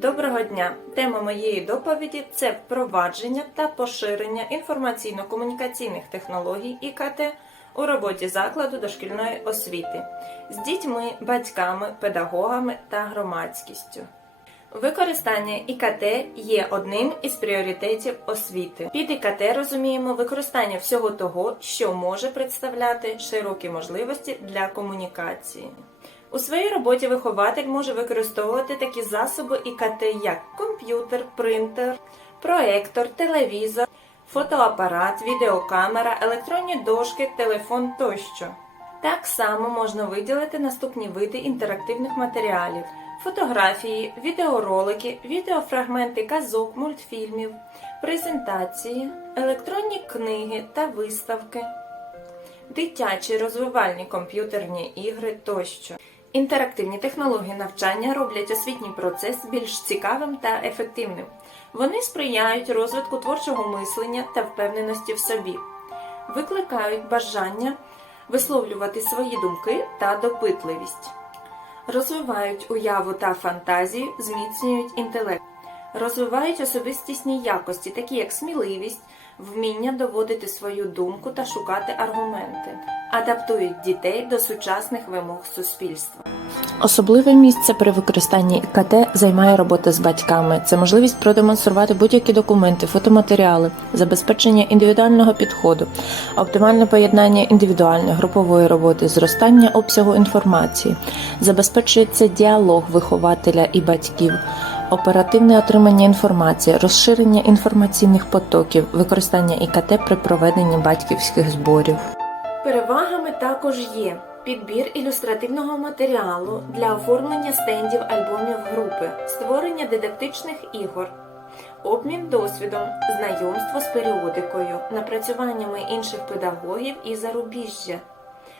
Доброго дня! Тема моєї доповіді це впровадження та поширення інформаційно-комунікаційних технологій ІКТ у роботі закладу дошкільної освіти з дітьми, батьками, педагогами та громадськістю. Використання ІКТ є одним із пріоритетів освіти. Під ІКТ розуміємо використання всього того, що може представляти широкі можливості для комунікації. У своїй роботі вихователь може використовувати такі засоби ІКТ, як комп'ютер, принтер, проектор, телевізор, фотоапарат, відеокамера, електронні дошки, телефон тощо. Так само можна виділити наступні види інтерактивних матеріалів: фотографії, відеоролики, відеофрагменти казок, мультфільмів, презентації, електронні книги та виставки, дитячі розвивальні комп'ютерні ігри тощо. Інтерактивні технології навчання роблять освітній процес більш цікавим та ефективним. Вони сприяють розвитку творчого мислення та впевненості в собі, викликають бажання висловлювати свої думки та допитливість, розвивають уяву та фантазію, зміцнюють інтелект, розвивають особистісні якості, такі як сміливість, вміння доводити свою думку та шукати аргументи, адаптують дітей до сучасних вимог суспільства. Особливе місце при використанні ІКТ займає робота з батьками. Це можливість продемонструвати будь-які документи, фотоматеріали, забезпечення індивідуального підходу, оптимальне поєднання індивідуальної групової роботи, зростання обсягу інформації, забезпечується діалог вихователя і батьків. Оперативне отримання інформації, розширення інформаційних потоків, використання ІКТ при проведенні батьківських зборів. Перевагами також є підбір ілюстративного матеріалу для оформлення стендів альбомів групи, створення дидактичних ігор, обмін досвідом, знайомство з періодикою, напрацюваннями інших педагогів і зарубіжжя,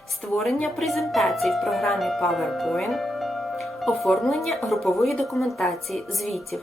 створення презентацій в програмі PowerPoint, оформлення групової документації, звітів.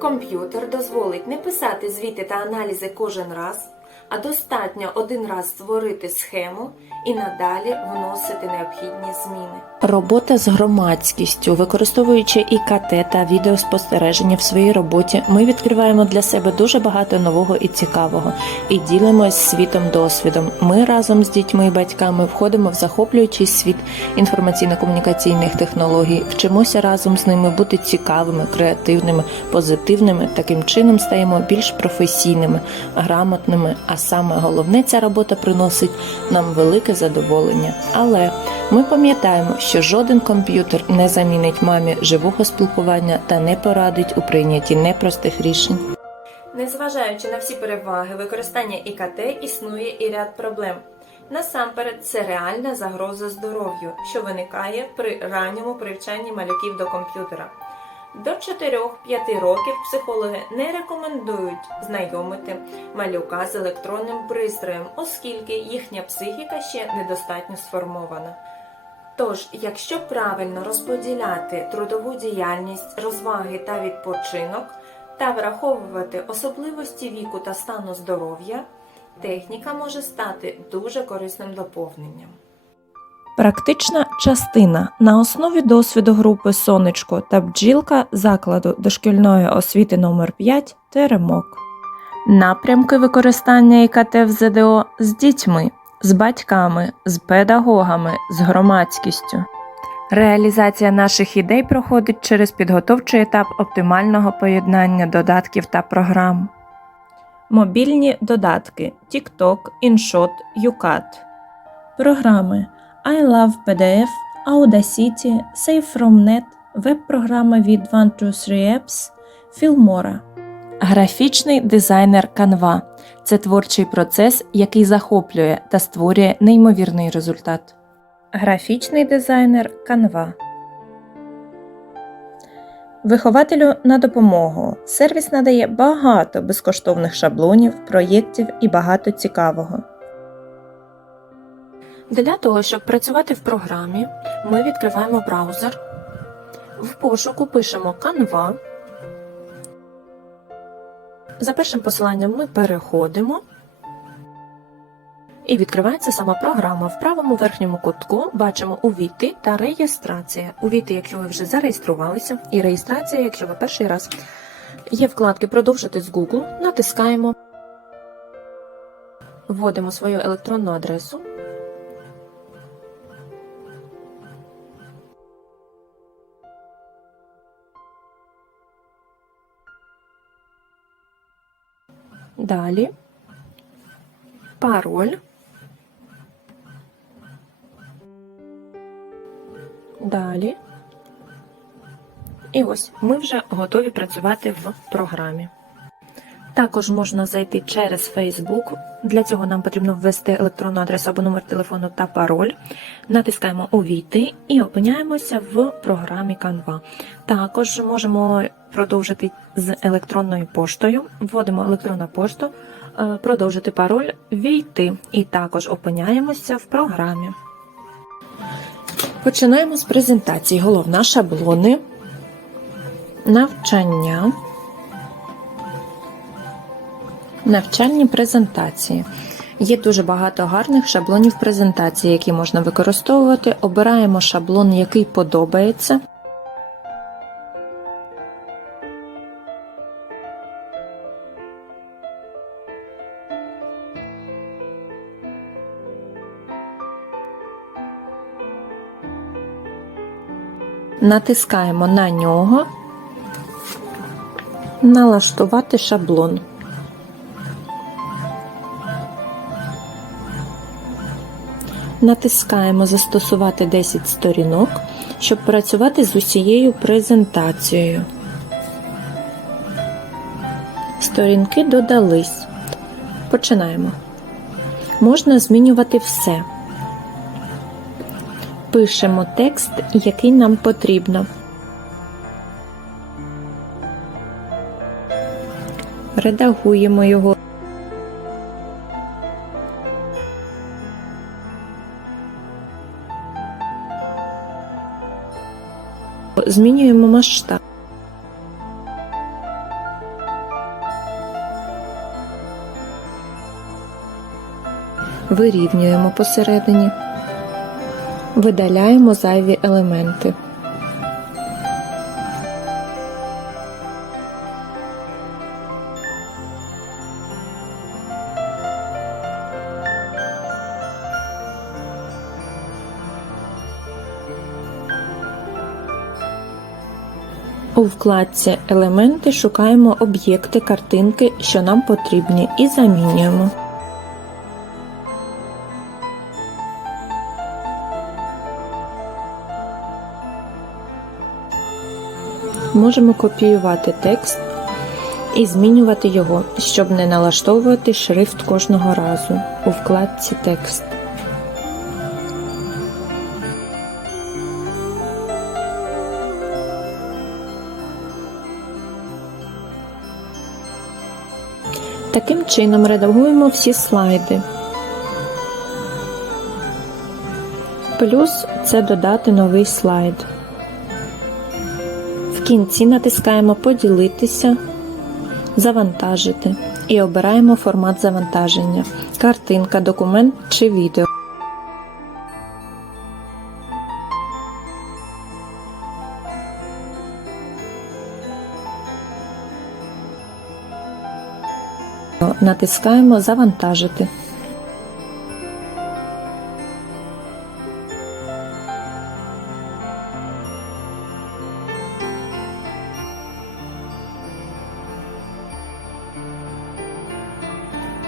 Комп'ютер дозволить не писати звіти та аналізи кожен раз, а достатньо один раз створити схему і надалі вносити необхідні зміни. Робота з громадськістю, використовуючи ІКТ та відеоспостереження в своїй роботі, ми відкриваємо для себе дуже багато нового і цікавого і ділимось світом досвідом. Ми разом з дітьми і батьками входимо в захоплюючий світ інформаційно-комунікаційних технологій, вчимося разом з ними бути цікавими, креативними, позитивними. Таким чином стаємо більш професійними, грамотними. А саме головне, ця робота приносить нам велике задоволення. Але ми пам'ятаємо, що жоден комп'ютер не замінить мамі живого спілкування та не порадить у прийнятті непростих рішень. Незважаючи на всі переваги використання ІКТ, існує і ряд проблем. Насамперед, це реальна загроза здоров'ю, що виникає при ранньому привчанні малюків до комп'ютера. До 4-5 років психологи не рекомендують знайомити малюка з електронним пристроєм, оскільки їхня психіка ще недостатньо сформована. Тож, якщо правильно розподіляти трудову діяльність, розваги та відпочинок та враховувати особливості віку та стану здоров'я, техніка може стати дуже корисним доповненням. Практична частина на основі досвіду групи Сонечко та бджілка закладу дошкільної освіти номер 5 Теремок. Напрямки використання ІКТ в ЗДО з дітьми, з батьками, з педагогами, з громадськістю. Реалізація наших ідей проходить через підготовчий етап оптимального поєднання додатків та програм. Мобільні додатки TikTok, InShot, UCAT. Програми I Love PDF, Audacity, SaveFromNet, веб-програма від 123 Apps, Filmora. Графічний дизайнер Canva – це творчий процес, який захоплює та створює неймовірний результат. Графічний дизайнер Canva Вихователю на допомогу. Сервіс надає багато безкоштовних шаблонів, проєктів і багато цікавого. Для того, щоб працювати в програмі, ми відкриваємо браузер. В пошуку пишемо Canva. За першим посиланням ми переходимо. І відкривається сама програма. В правому верхньому кутку бачимо увійти та реєстрація. Увійти, якщо ви вже зареєструвалися, і реєстрація, якщо ви перший раз. Є вкладки Продовжити з Google, натискаємо, вводимо свою електронну адресу. Далі пароль. Далі. І ось ми вже готові працювати в програмі. Також можна зайти через Facebook. Для цього нам потрібно ввести електронну адресу або номер телефону та пароль. Натискаємо Увійти і опиняємося в програмі Canva. Також можемо продовжити з електронною поштою. Вводимо електронну пошту, е, продовжити пароль, війти. І також опиняємося в програмі. Починаємо з презентації. Головна шаблони, навчання. Навчальні презентації. Є дуже багато гарних шаблонів презентації, які можна використовувати. Обираємо шаблон, який подобається. Натискаємо на нього, налаштувати шаблон. Натискаємо Застосувати 10 сторінок, щоб працювати з усією презентацією. Сторінки додались. Починаємо. Можна змінювати все. Пишемо текст, який нам потрібно. Редагуємо його. Змінюємо масштаб. Вирівнюємо посередині. Видаляємо зайві елементи. У вкладці Елементи шукаємо об'єкти картинки, що нам потрібні, і замінюємо. Можемо копіювати текст і змінювати його, щоб не налаштовувати шрифт кожного разу у вкладці Текст. Таким чином редагуємо всі слайди. Плюс це додати новий слайд. В кінці натискаємо Поділитися, Завантажити і обираємо формат завантаження картинка, документ чи відео. Натискаємо Завантажити.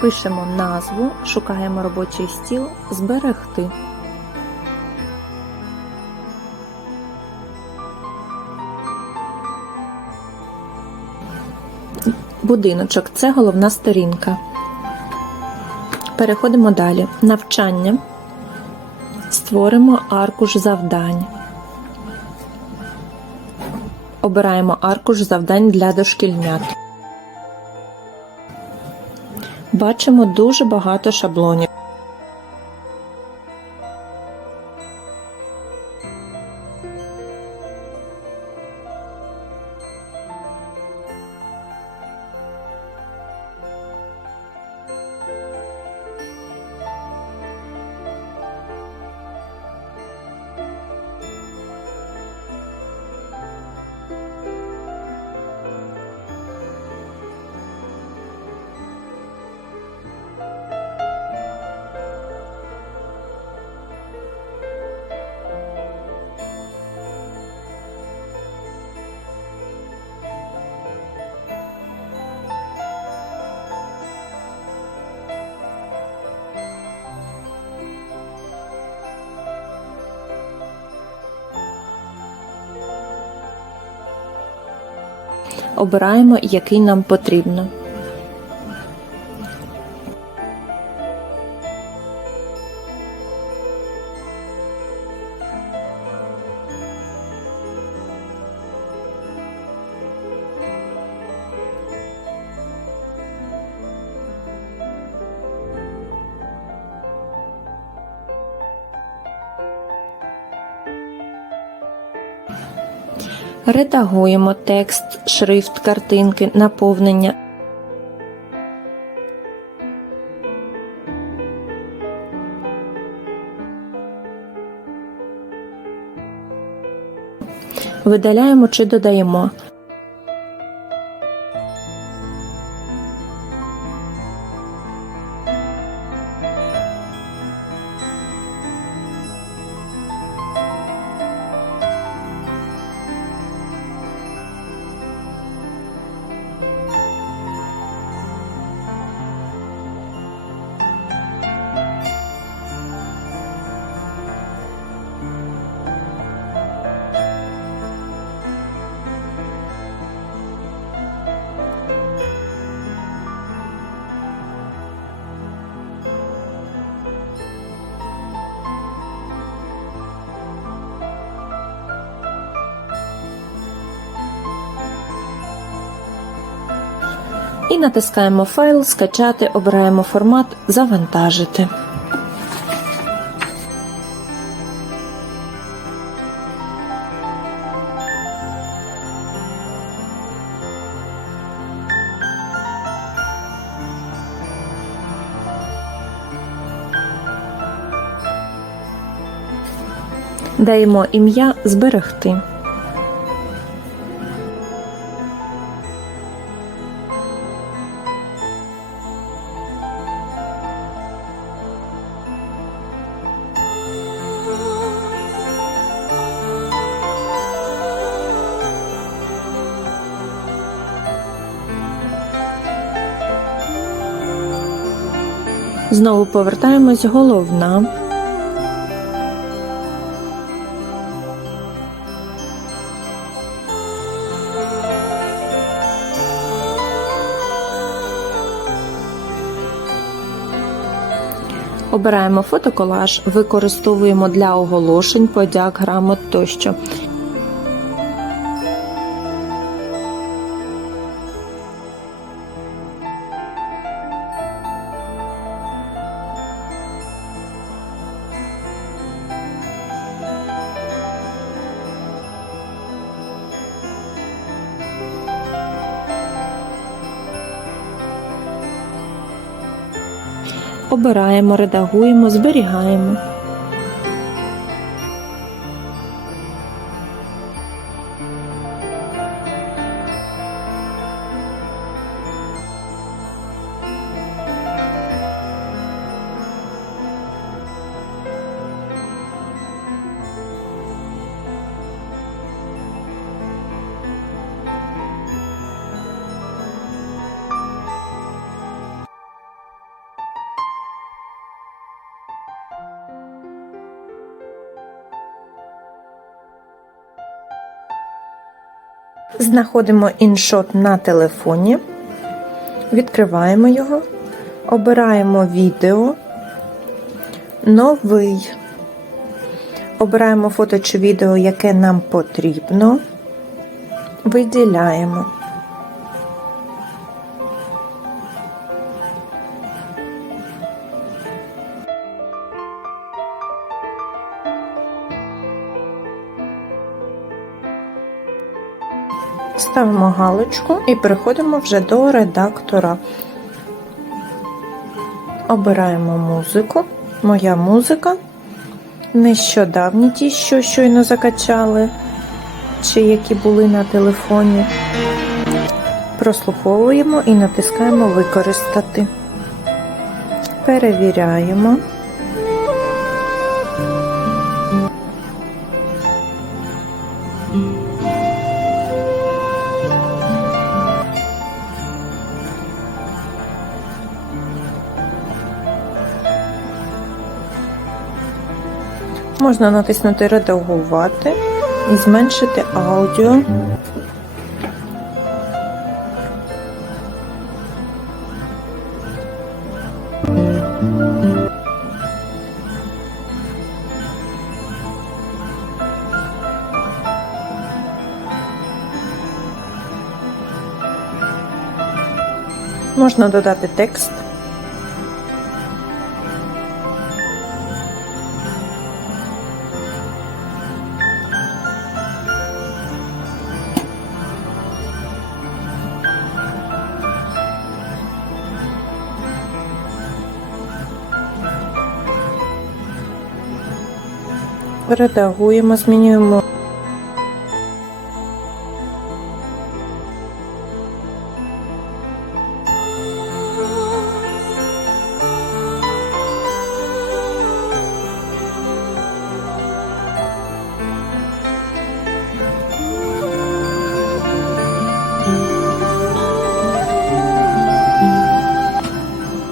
Пишемо назву, шукаємо робочий стіл, зберегти. Будиночок це головна сторінка. Переходимо далі. Навчання. Створимо аркуш завдань. Обираємо аркуш завдань для дошкільнят. Бачимо дуже багато шаблонів. Обираємо, який нам потрібно. Редагуємо текст, шрифт, картинки, наповнення. Видаляємо чи додаємо. І натискаємо файл, скачати, обираємо формат, завантажити. Даємо ім'я зберегти. Знову повертаємось головна. Обираємо фотоколаж, використовуємо для оголошень, подяк, грамот тощо. Обираємо, редагуємо, зберігаємо. Знаходимо іншот на телефоні, відкриваємо його, обираємо відео, новий. Обираємо фото чи відео, яке нам потрібно, виділяємо. Ставимо галочку і переходимо вже до редактора. Обираємо музику. Моя музика. Нещодавні ті, що щойно закачали, чи які були на телефоні. Прослуховуємо і натискаємо Використати. Перевіряємо. можна натиснути Редагувати і зменшити аудіо. Можна додати текст. Редагуємо, змінюємо.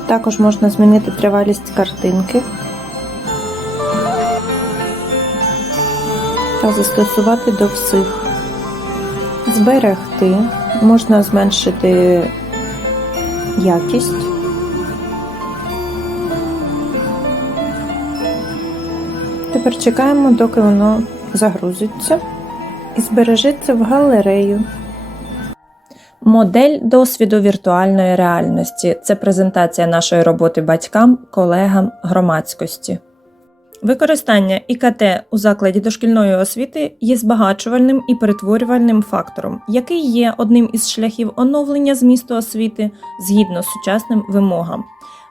Також можна змінити тривалість картинки та застосувати до всіх. Зберегти. Можна зменшити якість. Тепер чекаємо, доки воно загрузиться і збережеться в галерею. Модель досвіду віртуальної реальності це презентація нашої роботи батькам, колегам, громадськості. Використання ІКТ у закладі дошкільної освіти є збагачувальним і перетворювальним фактором, який є одним із шляхів оновлення змісту освіти згідно з сучасним вимогам.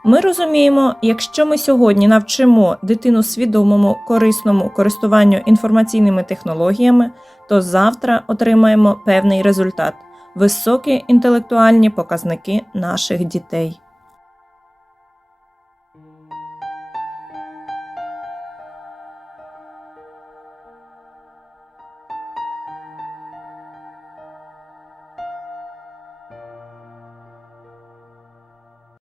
Ми розуміємо, якщо ми сьогодні навчимо дитину свідомому, корисному користуванню інформаційними технологіями, то завтра отримаємо певний результат високі інтелектуальні показники наших дітей.